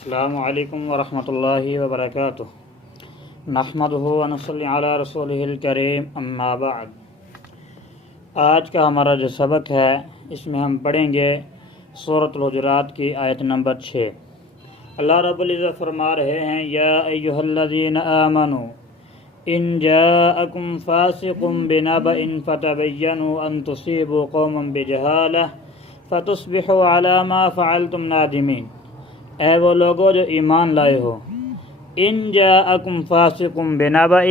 السلام علیکم ورحمۃ اللہ وبرکاتہ نحمدہ ونصلی علی رسولہ الکریم اما بعد۔ آج کا ہمارا جو سبق ہے اس میں ہم پڑھیں گے سورۃ الحجرات کی آیت نمبر 6۔ اللہ رب العزت فرما رہے ہیں یا ایھا الذین آمنوا ان جاءکم فاسق بنبأ فتبینوا ان تصیبوا قوما بجہالہ فتصبحوا علی ما فعلتم نادمین۔ اے وہ لوگو جو ایمان لائے ہو، ان جاءکم فاسق بنبأ،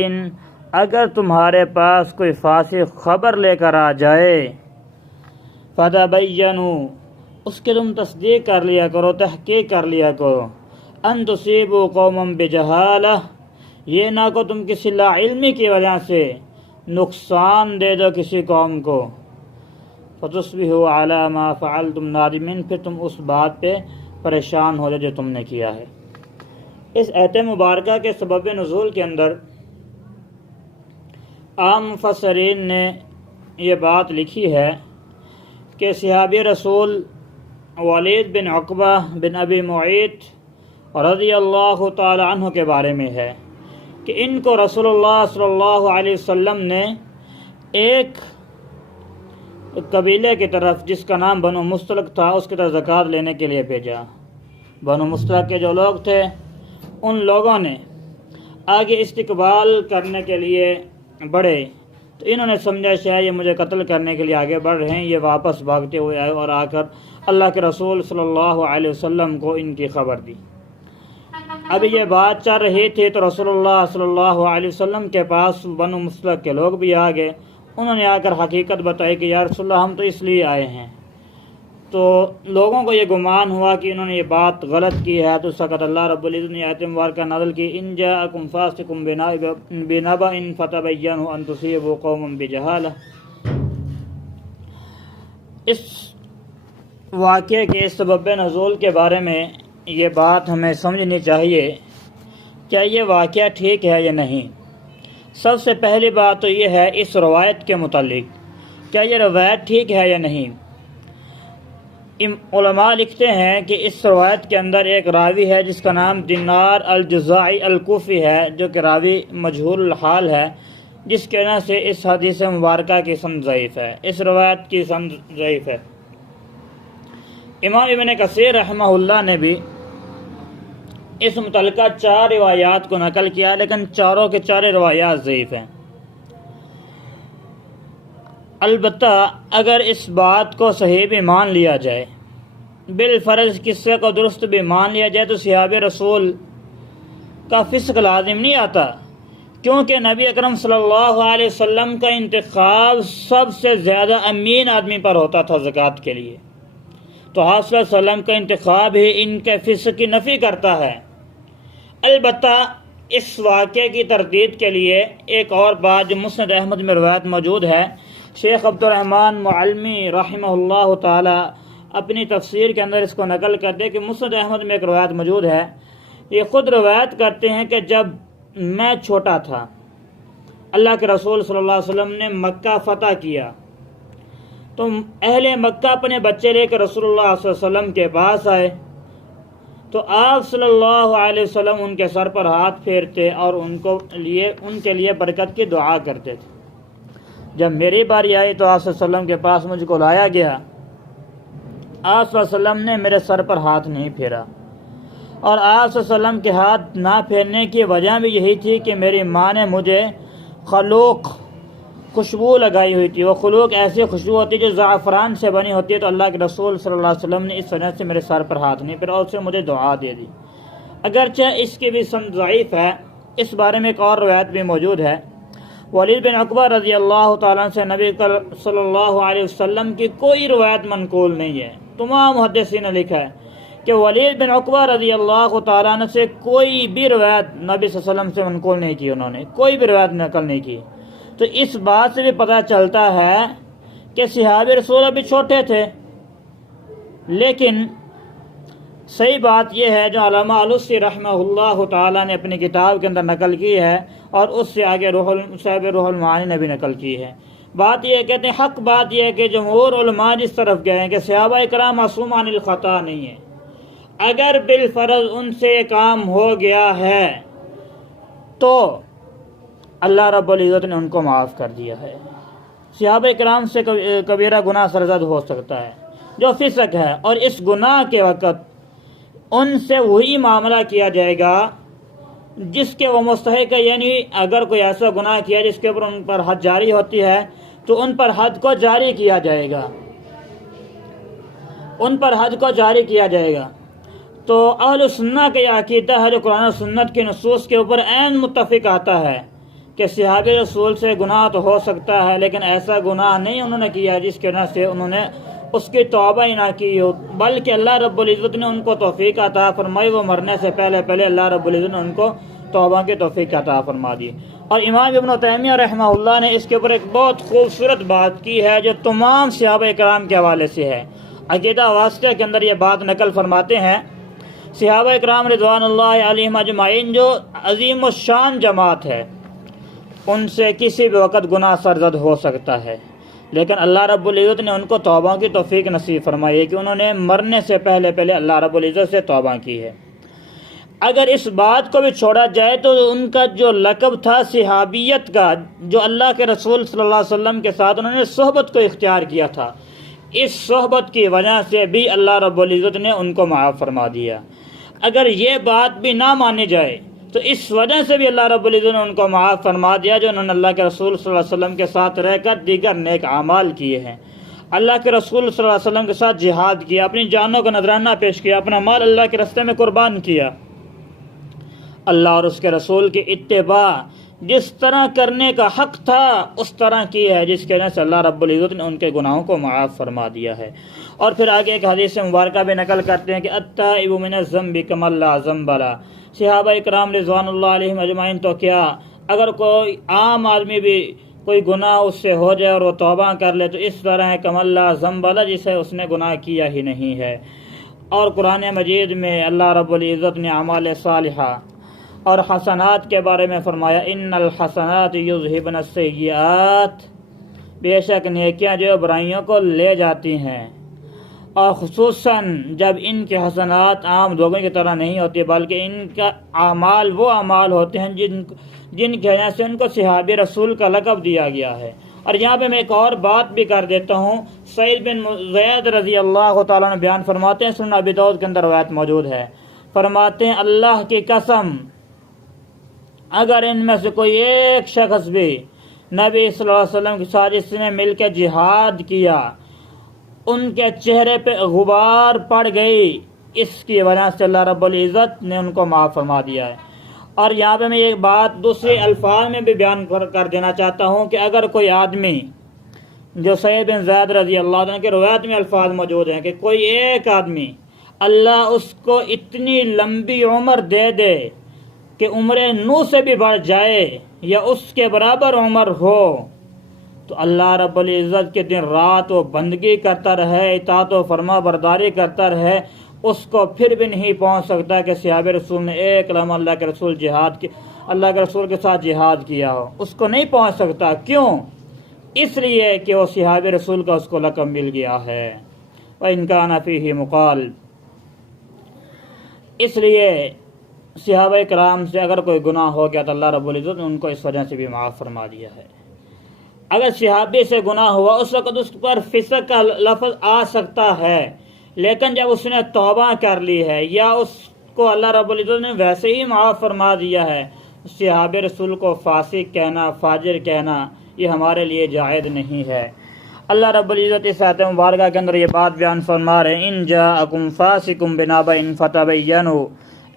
اگر تمہارے پاس کوئی فاسق خبر لے کر آ جائے، فتبینوا، اس کے تم تصدیق کر لیا کرو، تحقیق کر لیا کرو، ان تصیبوا قوما بجہالہ، یہ نہ کو تم کسی لا علمی کی وجہ سے نقصان دے دو کسی قوم کو، فتصبحوا علی ما فعلتم نادمین، پھر تم اس بات پہ پریشان ہو جائے جو تم نے کیا ہے۔ اس آیت مبارکہ کے سبب نزول کے اندر عام مفسرین نے یہ بات لکھی ہے کہ صحابی رسول ولید بن عقبہ بن ابی معیط رضی اللہ تعالی عنہ کے بارے میں ہے کہ ان کو رسول اللہ صلی اللہ علیہ وسلم نے ایک قبیلے کی طرف جس کا نام بنو مستلق تھا اس کی طرف زکوٰۃ لینے کے لیے بھیجا۔ بنو مستلق کے جو لوگ تھے ان لوگوں نے آگے استقبال کرنے کے لیے بڑھے تو انہوں نے سمجھا شاید یہ مجھے قتل کرنے کے لیے آگے بڑھ رہے ہیں، یہ واپس بھاگتے ہوئے آئے اور آ کر اللہ کے رسول صلی اللہ علیہ وسلم کو ان کی خبر دی۔ اب یہ بات چل رہی تھی تو رسول اللہ صلی اللہ علیہ وسلم کے پاس بنو مستلق کے لوگ بھی آ گئے۔ انہوں نے آ کر حقیقت بتائی کہ یا رسول اللہ ہم تو اس لیے آئے ہیں۔ تو لوگوں کو یہ گمان ہوا کہ انہوں نے یہ بات غلط کی ہے، تو اس وقت اللہ رب العزت نے آیت مبارکہ نازل کی ان جاءکم فاسق بنبأ فتبینوا ان تصیبوا قوما بجہالہ۔ اس واقعے کے سبب نزول کے بارے میں یہ بات ہمیں سمجھنی چاہیے، کیا یہ واقعہ ٹھیک ہے یا نہیں۔ سب سے پہلی بات تو یہ ہے اس روایت کے متعلق، کیا یہ روایت ٹھیک ہے یا نہیں۔ علماء لکھتے ہیں کہ اس روایت کے اندر ایک راوی ہے جس کا نام دینار الجزائی الکوفی ہے، جو کہ راوی مجہول الحال ہے، جس کی وجہ سے اس حدیث مبارکہ کی سند ضعیف ہے، اس روایت کی سند ضعیف ہے۔ امام ابن کثیر رحمہ اللہ نے بھی اس متعلقہ 4 روایات کو نقل کیا، لیکن چاروں کے چاروں روایات ضعیف ہیں۔ البتہ اگر اس بات کو صحیح بھی مان لیا جائے، بالفرض قصے کو درست بھی مان لیا جائے، تو صحابہ رسول کا فسق لازم نہیں آتا، کیونکہ نبی اکرم صلی اللہ علیہ وسلم کا انتخاب سب سے زیادہ امین آدمی پر ہوتا تھا زکوٰۃ کے لیے، تو آپ صلی اللہ علیہ وسلم کا انتخاب ہی ان کے فسق کی نفی کرتا ہے۔ البتہ اس واقعے کی تردید کے لیے ایک اور بات جو مسند احمد میں روایت موجود ہے، شیخ عبد الرحمن معلمی رحمہ اللہ تعالی اپنی تفسیر کے اندر اس کو نقل کرتے کہ مسند احمد میں ایک روایت موجود ہے، یہ خود روایت کرتے ہیں کہ جب میں چھوٹا تھا اللہ کے رسول صلی اللہ علیہ وسلم نے مکہ فتح کیا تو اہل مکہ اپنے بچے لے کر رسول اللہ صلی اللہ علیہ وسلم کے پاس آئے تو آپ صلی اللہ علیہ وسلم ان کے سر پر ہاتھ پھیرتے اور ان کے لیے برکت کی دعا کرتے تھے۔ جب میری باری آئی تو آپ صلی اللہ علیہ وسلم کے پاس مجھ کو لایا گیا، آپ صلی اللہ علیہ وسلم نے میرے سر پر ہاتھ نہیں پھیرا، اور آپ صلی اللہ علیہ وسلم کے ہاتھ نہ پھیرنے کی وجہ بھی یہی تھی کہ میری ماں نے مجھے خلوق خوشبو لگائی ہوئی تھی، وہ خلوق ایسی خوشبو ہوتی ہے جو زعفران سے بنی ہوتی ہے، تو اللہ کے رسول صلی اللہ علیہ وسلم نے اس وجہ سے میرے سر پر ہاتھ نہیں پھیرا اور اسے مجھے دعا دے دی۔ اگرچہ اس کی بھی سند ضعیف ہے، اس بارے میں ایک اور روایت بھی موجود ہے، ولید بن عقبہ رضی اللہ تعالیٰ سے نبی صلی اللہ علیہ وسلم کی کوئی روایت منقول نہیں ہے۔ تمام محدثین نے لکھا ہے کہ ولید بن عقبہ رضی اللہ تعالیٰ عنہ سے کوئی بھی روایت نبی صلی اللہ علیہ وسلم سے منقول نہیں کی، انہوں نے کوئی بھی روایت نقل نہیں کی۔ تو اس بات سے بھی پتہ چلتا ہے کہ صحابہ رسول ابھی چھوٹے تھے، لیکن صحیح بات یہ ہے جو علامہ علوسی رحمہ اللہ تعالیٰ نے اپنی کتاب کے اندر نقل کی ہے، اور اس سے آگے صاحب روح المعانی نے بھی نقل کی ہے۔ بات یہ کہتے ہیں، حق بات یہ ہے کہ جمہور علماء جس طرف گئے ہیں کہ صحابہ کرام معصوم عن الخطا نہیں ہیں، اگر بالفرض ان سے یہ کام ہو گیا ہے تو اللہ رب العزت نے ان کو معاف کر دیا ہے۔ صحابہ کرام سے کبیرہ گناہ سرزد ہو سکتا ہے جو فسق ہے، اور اس گناہ کے وقت ان سے وہی معاملہ کیا جائے گا جس کے وہ مستحق ہے، یعنی اگر کوئی ایسا گناہ کیا جس کے اوپر ان پر حد جاری ہوتی ہے تو ان پر حد کو جاری کیا جائے گا، ان پر حد کو جاری کیا جائے گا۔ تو اہل سنہ کا یہ عقیدہ ہے جو قرآن و سنت کی نصوص کے اوپر عین متفق آتا ہے کہ صحابہ رسول سے گناہ تو ہو سکتا ہے لیکن ایسا گناہ نہیں انہوں نے کیا جس کی وجہ سے انہوں نے اس کی توبہ ہی نہ کی ہو، بلکہ اللہ رب العزت نے ان کو توفیق عطا فرمائی، وہ مرنے سے پہلے اللہ رب العزت نے ان کو توبہ کی توفیق عطا فرما دی۔ اور امام ابن تیمیہ رحمہ اللہ نے اس کے اوپر ایک بہت خوبصورت بات کی ہے جو تمام صحابہ کرام کے حوالے سے ہے۔ عقیدہ واسطہ کے اندر یہ بات نقل فرماتے ہیں، صحابہ کرام رضوان اللہ علیہم اجمعین جو عظیم الشان جماعت ہے، ان سے کسی بھی وقت گناہ سرزد ہو سکتا ہے، لیکن اللہ رب العزت نے ان کو توبہ کی توفیق نصیب فرمائی ہے کہ انہوں نے مرنے سے پہلے اللہ رب العزت سے توبہ کی ہے۔ اگر اس بات کو بھی چھوڑا جائے تو ان کا جو لقب تھا صحابیت کا، جو اللہ کے رسول صلی اللہ علیہ وسلم کے ساتھ انہوں نے صحبت کو اختیار کیا تھا، اس صحبت کی وجہ سے بھی اللہ رب العزت نے ان کو معاف فرما دیا۔ اگر یہ بات بھی نہ مانی جائے تو اس وجہ سے بھی اللہ رب العزت نے ان کو معاف فرما دیا جو انہوں نے اللہ کے رسول صلی اللہ علیہ وسلم کے ساتھ رہ کر دیگر نیک اعمال کیے ہیں، اللہ کے رسول صلی اللہ علیہ وسلم کے ساتھ جہاد کیا، اپنی جانوں کا نذرانہ پیش کیا، اپنا مال اللہ کے راستے میں قربان کیا۔ اللہ اور اس کے رسول کی اتباع جس طرح کرنے کا حق تھا اس طرح کی ہے، جس کی وجہ سے اللہ رب العزت نے ان کے گناہوں کو معاف فرما دیا ہے۔ اور پھر آگے ایک حدیث مبارکہ بھی نقل کرتے ہیں کہ التائب من الذنب کمن لا ذنب لہ، صحابہ کرام رضوان اللہ علیہم اجمعین تو کیا اگر کوئی عام آدمی بھی کوئی گناہ اس سے ہو جائے اور وہ توبہ کر لے تو اس طرح ہے کمن لا ذنب لہ، جسے اس نے گناہ کیا ہی نہیں ہے۔ اور قرآن مجید میں اللہ رب العزت نے اعمال صالحہ اور حسنات کے بارے میں فرمایا ان الحسنات یذہبن السیئات، بے شک نیکیاں جو برائیوں کو لے جاتی ہیں، اور خصوصاً جب ان کے حسنات عام لوگوں کی طرح نہیں ہوتی بلکہ ان کا اعمال وہ اعمال ہوتے ہیں جن کی وجہ سے ان کو صحابی رسول کا لقب دیا گیا ہے۔ اور یہاں پہ میں ایک اور بات بھی کر دیتا ہوں، سعید بن زید رضی اللہ تعالیٰ نے بیان فرماتے ہیں، سنن ابی داؤد کے اندر روایت موجود ہے، فرماتے ہیں اللہ کی قسم اگر ان میں سے کوئی ایک شخص بھی نبی صلی اللہ علیہ وسلم کے ساتھ جس نے مل کے جہاد کیا ان کے چہرے پہ غبار پڑ گئی، اس کی وجہ سے اللہ رب العزت نے ان کو معاف فرما دیا ہے۔ اور یہاں پہ میں ایک بات دوسرے الفاظ میں بھی بیان کر دینا چاہتا ہوں کہ اگر کوئی آدمی جو سعید بن زید رضی اللہ عنہ کے روایت میں الفاظ موجود ہیں کہ کوئی ایک آدمی اللہ اس کو اتنی لمبی عمر دے دے کہ عمر نوح سے بھی بڑھ جائے یا اس کے برابر عمر ہو تو اللہ رب العزت کے دن رات وہ بندگی کرتا رہے، اطاعت و فرما برداری کرتا رہے، اس کو پھر بھی نہیں پہنچ سکتا کہ صحابہ رسول نے ایک لمحہ اللہ کے رسول اللہ کے رسول کے ساتھ جہاد کیا ہو، اس کو نہیں پہنچ سکتا۔ کیوں؟ اس لیے کہ وہ صحابہ رسول کا اس کو لقب مل گیا ہے، وَإِنْ كَانَ فِيهِ مُقَالٌ۔ اس لیے صحابہ کرام سے اگر کوئی گناہ ہو گیا تو اللہ رب العزت نے ان کو اس وجہ سے بھی معاف فرما دیا ہے۔ اگر صحابی سے گناہ ہوا اس وقت اس پر فسق کا لفظ آ سکتا ہے، لیکن جب اس نے توبہ کر لی ہے یا اس کو اللہ رب العزت نے ویسے ہی معاف فرما دیا ہے، صحابہ رسول کو فاسق کہنا، فاجر کہنا یہ ہمارے لیے جائز نہیں ہے۔ اللہ رب العزت اس آیت مبارکہ کے اندر یہ بات بیان فرما رہے ہیں، ان جاءکم فاسق بنبأ فتبینوا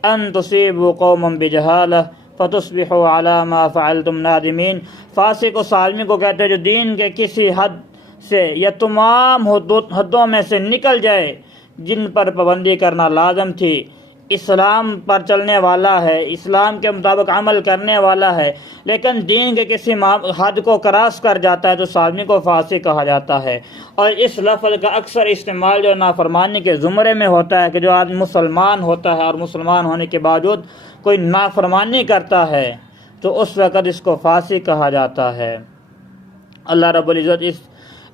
ان تصیبوا قوما بجہالہ فتصبحوا علی ما فعلتم نادمین۔ فاسق اس آدمی کو کہتے ہیں جو دین کے کسی حد سے یا تمام حدوں میں سے نکل جائے جن پر پابندی کرنا لازم تھی، اسلام پر چلنے والا ہے، اسلام کے مطابق عمل کرنے والا ہے، لیکن دین کے کسی حد کو کراس کر جاتا ہے تو اس آدمی کو فاسق کہا جاتا ہے۔ اور اس لفظ کا اکثر استعمال جو نافرمانی کے زمرے میں ہوتا ہے کہ جو آدمی مسلمان ہوتا ہے اور مسلمان ہونے کے باوجود کوئی نافرمانی کرتا ہے تو اس وقت اس کو فاسق کہا جاتا ہے۔ اللہ رب العزت اس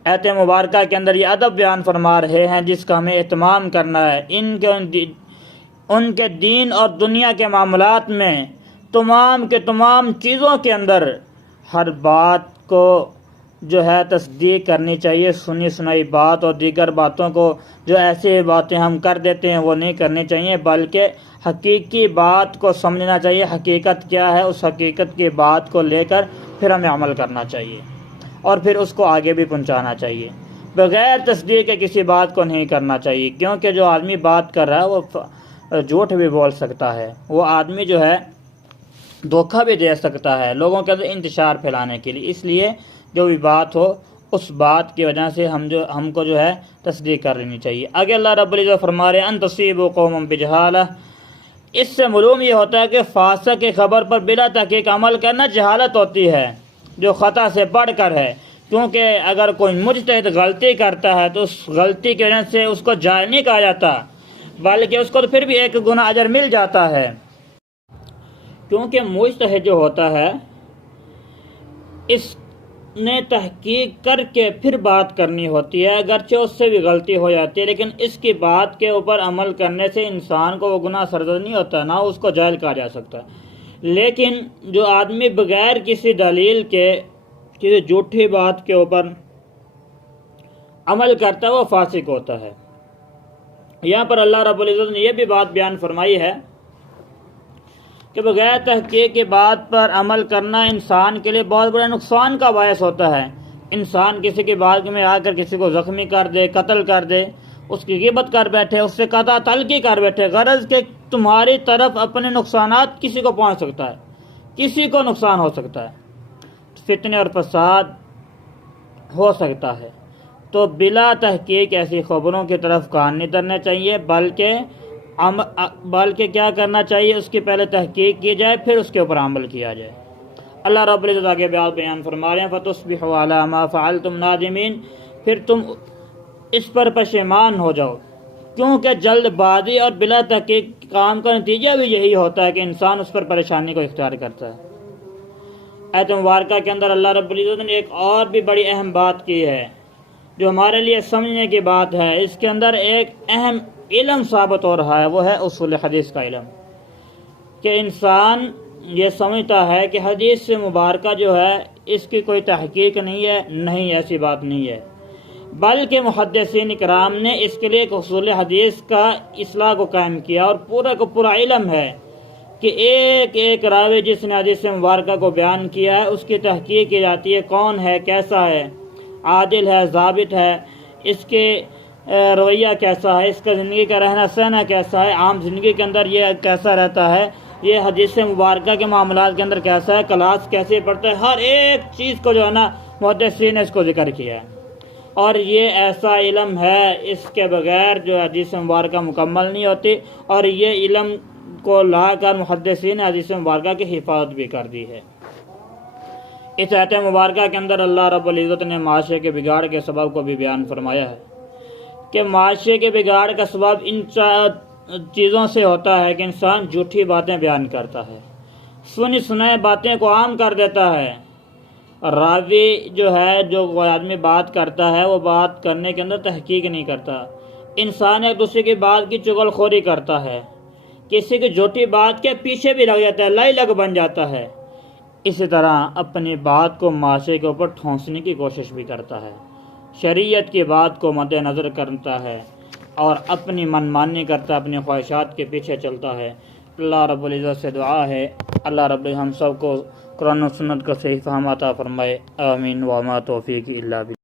آیت مبارکہ کے اندر یہ ادب بیان فرما رہے ہیں جس کا ہمیں اہتمام کرنا ہے۔ ان کے دین اور دنیا کے معاملات میں تمام کے تمام چیزوں کے اندر ہر بات کو جو ہے تصدیق کرنی چاہیے. سنی سنائی بات اور دیگر باتوں کو جو ایسی باتیں ہم کر دیتے ہیں وہ نہیں کرنی چاہیے، بلکہ حقیقی بات کو سمجھنا چاہیے. حقیقت کیا ہے، اس حقیقت کی بات کو لے کر پھر ہمیں عمل کرنا چاہیے اور پھر اس کو آگے بھی پہنچانا چاہیے. بغیر تصدیق کے کسی بات کو نہیں کرنا چاہیے، کیونکہ جو آدمی بات کر رہا ہے وہ جھوٹ بھی بول سکتا ہے، وہ آدمی جو ہے دھوکہ بھی دے سکتا ہے لوگوں کے اندر انتشار پھیلانے کے لیے. اس لیے جو بھی بات ہو اس بات کی وجہ سے ہم کو جو ہے تصدیق کر لینی چاہیے. آگے اللہ رب العزت فرما رہے ہیں ان تصیبوا قوما بجہالہ. اس سے معلوم یہ ہوتا ہے کہ فاسق کی خبر پر بلا تحقیق عمل کرنا جہالت ہوتی ہے جو خطا سے بڑھ کر ہے. کیونکہ اگر کوئی مجتہد غلطی کرتا ہے تو اس غلطی کی وجہ سے اس کو جاہل نہیں کہا جاتا، بلکہ اس کو تو پھر بھی ایک گناہ اجر مل جاتا ہے. کیونکہ مجتہد جو ہوتا ہے اس نے تحقیق کر کے پھر بات کرنی ہوتی ہے، اگرچہ اس سے بھی غلطی ہو جاتی ہے، لیکن اس کی بات کے اوپر عمل کرنے سے انسان کو وہ گناہ سرزد نہیں ہوتا، نہ اس کو جاہل کہا جا سکتا. لیکن جو آدمی بغیر کسی دلیل کے کسی جھوٹی بات کے اوپر عمل کرتا ہے وہ فاسق ہوتا ہے. یہاں پر اللہ رب العزت نے یہ بھی بات بیان فرمائی ہے کہ بغیر تحقیق کی بات پر عمل کرنا انسان کے لیے بہت بڑے نقصان کا باعث ہوتا ہے. انسان کسی کی بات میں آ کر کسی کو زخمی کر دے، قتل کر دے، اس کی غیبت کر بیٹھے، اس سے قطع تلقی کر بیٹھے، غرض کہ تمہاری طرف اپنے نقصانات کسی کو پہنچ سکتا ہے، کسی کو نقصان ہو سکتا ہے، فتنے اور فساد ہو سکتا ہے. تو بلا تحقیق ایسی خبروں کی طرف کان نہیں دھرنا چاہیے، بلکہ کیا کرنا چاہیے، اس کی پہلے تحقیق کی جائے پھر اس کے اوپر عمل کیا جائے. اللہ رب العزت آگے بیان فرما رہے ہیں فَتُصْبِحُوا عَلَىٰ مَا فَعَلْتُمْ نَادِمِينَ. پھر تم اس پر پشیمان ہو جاؤ، کیونکہ جلد بازی اور بلا تحقیق کام کا نتیجہ بھی یہی ہوتا ہے کہ انسان اس پر پریشانی کو اختیار کرتا ہے. آیت مبارکہ کے اندر اللہ رب العزت نے ایک اور بھی بڑی اہم بات کی ہے جو ہمارے لیے سمجھنے کی بات ہے. اس کے اندر ایک اہم علم ثابت ہو رہا ہے، وہ ہے اصول حدیث کا علم، کہ انسان یہ سمجھتا ہے کہ حدیث مبارکہ جو ہے اس کی کوئی تحقیق نہیں ہے. نہیں، ایسی بات نہیں ہے، بلکہ محدثین کرام نے اس کے لیے ایک اصول حدیث کا اصلاح کو قائم کیا اور پورا کا پورا علم ہے کہ ایک ایک راوی جس نے حدیث مبارکہ کو بیان کیا ہے اس کی تحقیق کی جاتی ہے، کون ہے، کیسا ہے، عادل ہے، ضابط ہے، اس کے رویہ کیسا ہے، اس کا زندگی کا رہنا سہنا کیسا ہے، عام زندگی کے اندر یہ کیسا رہتا ہے، یہ حدیث مبارکہ کے معاملات کے اندر کیسا ہے، کلاس کیسے پڑھتا ہے، ہر ایک چیز کو جو ہے نا محدثین نے اس کو ذکر کیا ہے. اور یہ ایسا علم ہے اس کے بغیر جو حدیث مبارکہ مکمل نہیں ہوتی، اور یہ علم کو لا کر محدثین نے حدیث مبارکہ کی حفاظت بھی کر دی ہے. اس آیت مبارکہ کے اندر اللہ رب العزت نے معاشرے کے بگاڑ کے سبب کو بھی بیان فرمایا ہے کہ معاشرے کے بگاڑ کا سبب ان چیزوں سے ہوتا ہے کہ انسان جھوٹی باتیں بیان کرتا ہے، سنی سنائے باتیں کو عام کر دیتا ہے. راوی جو ہے، جو وہ آدمی بات کرتا ہے، وہ بات کرنے کے اندر تحقیق نہیں کرتا. انسان ایک دوسرے کی بات کی چغل خوری کرتا ہے، کسی کی جھوٹی بات کے پیچھے بھی لگ جاتا ہے، لائی لگ بن جاتا ہے. اسی طرح اپنی بات کو معاشرے کے اوپر ٹھونسنے کی کوشش بھی کرتا ہے، شریعت کی بات کو مد نظر کرتا ہے اور اپنی من مانی کرتا ہے، اپنی خواہشات کے پیچھے چلتا ہے. اللہ رب العزت سے دعا ہے اللہ رب العزت ہم سب کو قرآن و سنت کا صحیح فہم عطا فرمائے. آمین. وما توفیق الا باللہ.